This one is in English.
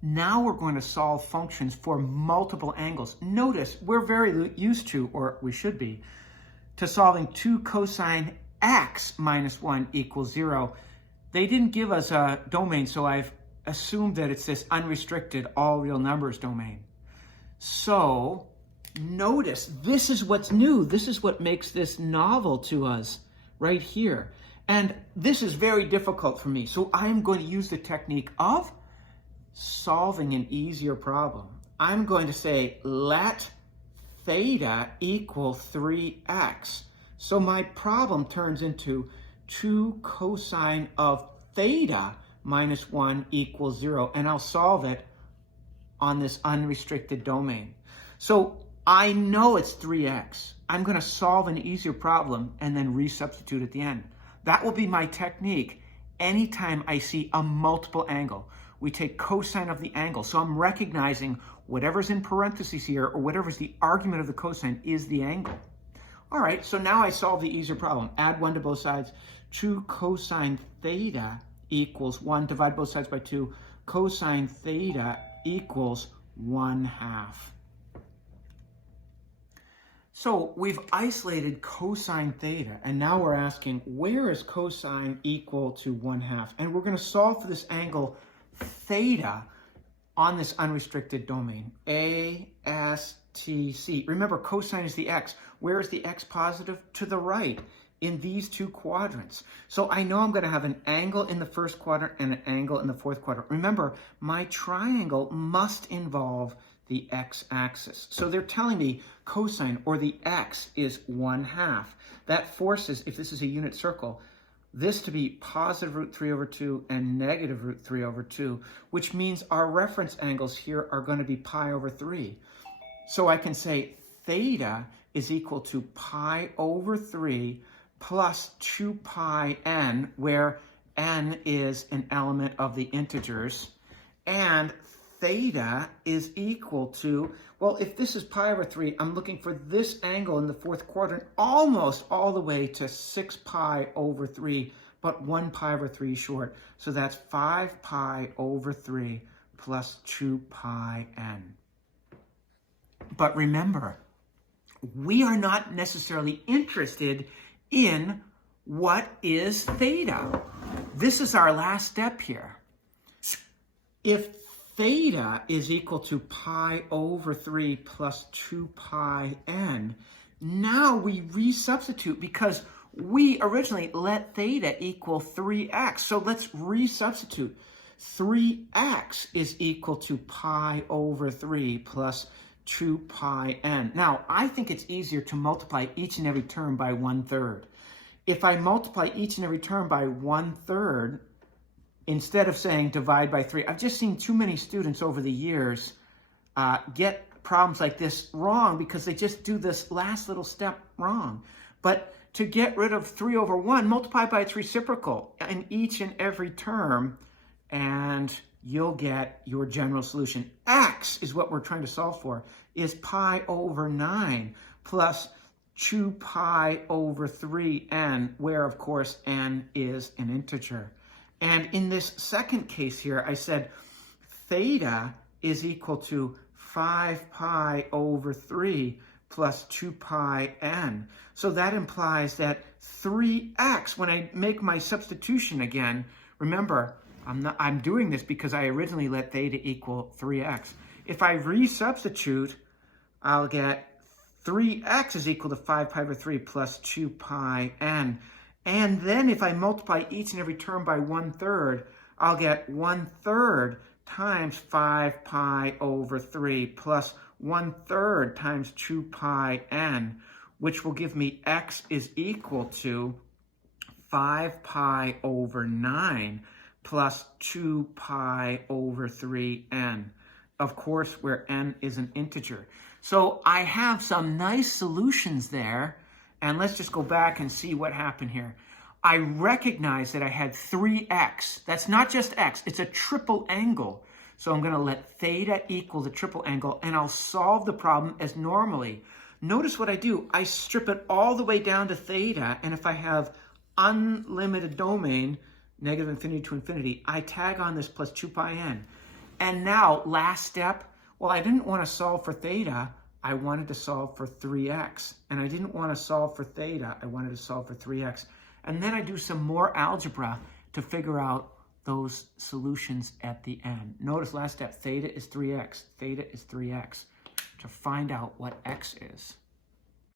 Now we're going to solve functions for multiple angles. Notice we're very used to, or we should be, to solving 2 cosine x minus 1 equals 0. They didn't give us a domain, so I've assumed that it's this unrestricted all real numbers domain. So notice this is what's new. This is what makes this novel to us right here. And this is very difficult for me. So I'm going to use the technique of solving an easier problem. I'm going to say let theta equal 3x. So my problem turns into 2 cosine of theta minus 1 equals 0. And I'll solve it on this unrestricted domain. So I know it's 3x. I'm going to solve an easier problem and then resubstitute at the end. That will be my technique anytime I see a multiple angle. We take cosine of the angle. So I'm recognizing whatever's in parentheses here or whatever's the argument of the cosine is the angle. All right, so now I solve the easier problem. Add 1 to both sides. 2 cosine theta equals 1. Divide both sides by 2. Cosine theta equals 1/2. So we've isolated cosine theta, and now we're asking, where is cosine equal to 1/2? And we're going to solve for this angle theta on this unrestricted domain, A, S, T, C. Remember, cosine is the x. Where is the x positive? To the right in these 2 quadrants. So I know I'm going to have an angle in the first quadrant and an angle in the fourth quadrant. Remember, my triangle must involve the x-axis. So they're telling me cosine, or the x, is 1/2. That forces, if this is a unit circle, this to be positive root 3 over 2 and negative root 3 over 2, which means our reference angles here are going to be pi over 3. So I can say theta is equal to pi over 3 plus 2 pi n, where n is an element of the integers, and theta is equal to, well, if this is pi over 3, I'm looking for this angle in the fourth quadrant almost all the way to 6 pi over 3, but 1 pi over 3 short. So that's 5 pi over 3 plus 2 pi n. But remember, we are not necessarily interested in what is theta. This is our last step here. If theta is equal to pi over 3 plus 2 pi n, now we resubstitute because we originally let theta equal 3x. So let's resubstitute. 3x is equal to pi over 3 plus 2 pi n. Now, I think it's easier to multiply each and every term by 1/3. If I multiply each and every term by 1/3, instead of saying divide by 3, I've just seen too many students over the years get problems like this wrong because they just do this last little step wrong. But to get rid of 3 over 1, multiply by its reciprocal in each and every term, and you'll get your general solution. X is what we're trying to solve for, is pi over 9 plus 2 pi over 3n, where, of course, n is an integer. And in this second case here, I said theta is equal to 5 pi over 3 plus 2 pi n. So that implies that 3x, when I make my substitution again, remember, I'm doing this because I originally let theta equal 3x. If I resubstitute, I'll get 3x is equal to 5 pi over 3 plus 2 pi n. And then if I multiply each and every term by 1/3, I'll get 1/3 times 5 pi over 3 plus 1/3 times 2 pi n, which will give me x is equal to 5 pi over 9 plus 2 pi over 3n. Of course, where n is an integer. So I have some nice solutions there. And let's just go back and see what happened here. I recognize that I had 3x. That's not just x, it's a triple angle. So I'm going to let theta equal the triple angle, and I'll solve the problem as normally. Notice what I do. I strip it all the way down to theta, and if I have unlimited domain, negative infinity to infinity, I tag on this plus 2 pi n. And now, last step, well, I didn't want to solve for theta. I wanted to solve for 3x. And I didn't want to solve for theta. I wanted to solve for 3x. And then I do some more algebra to figure out those solutions at the end. Notice last step, theta is 3x. Theta is 3x. To find out what x is.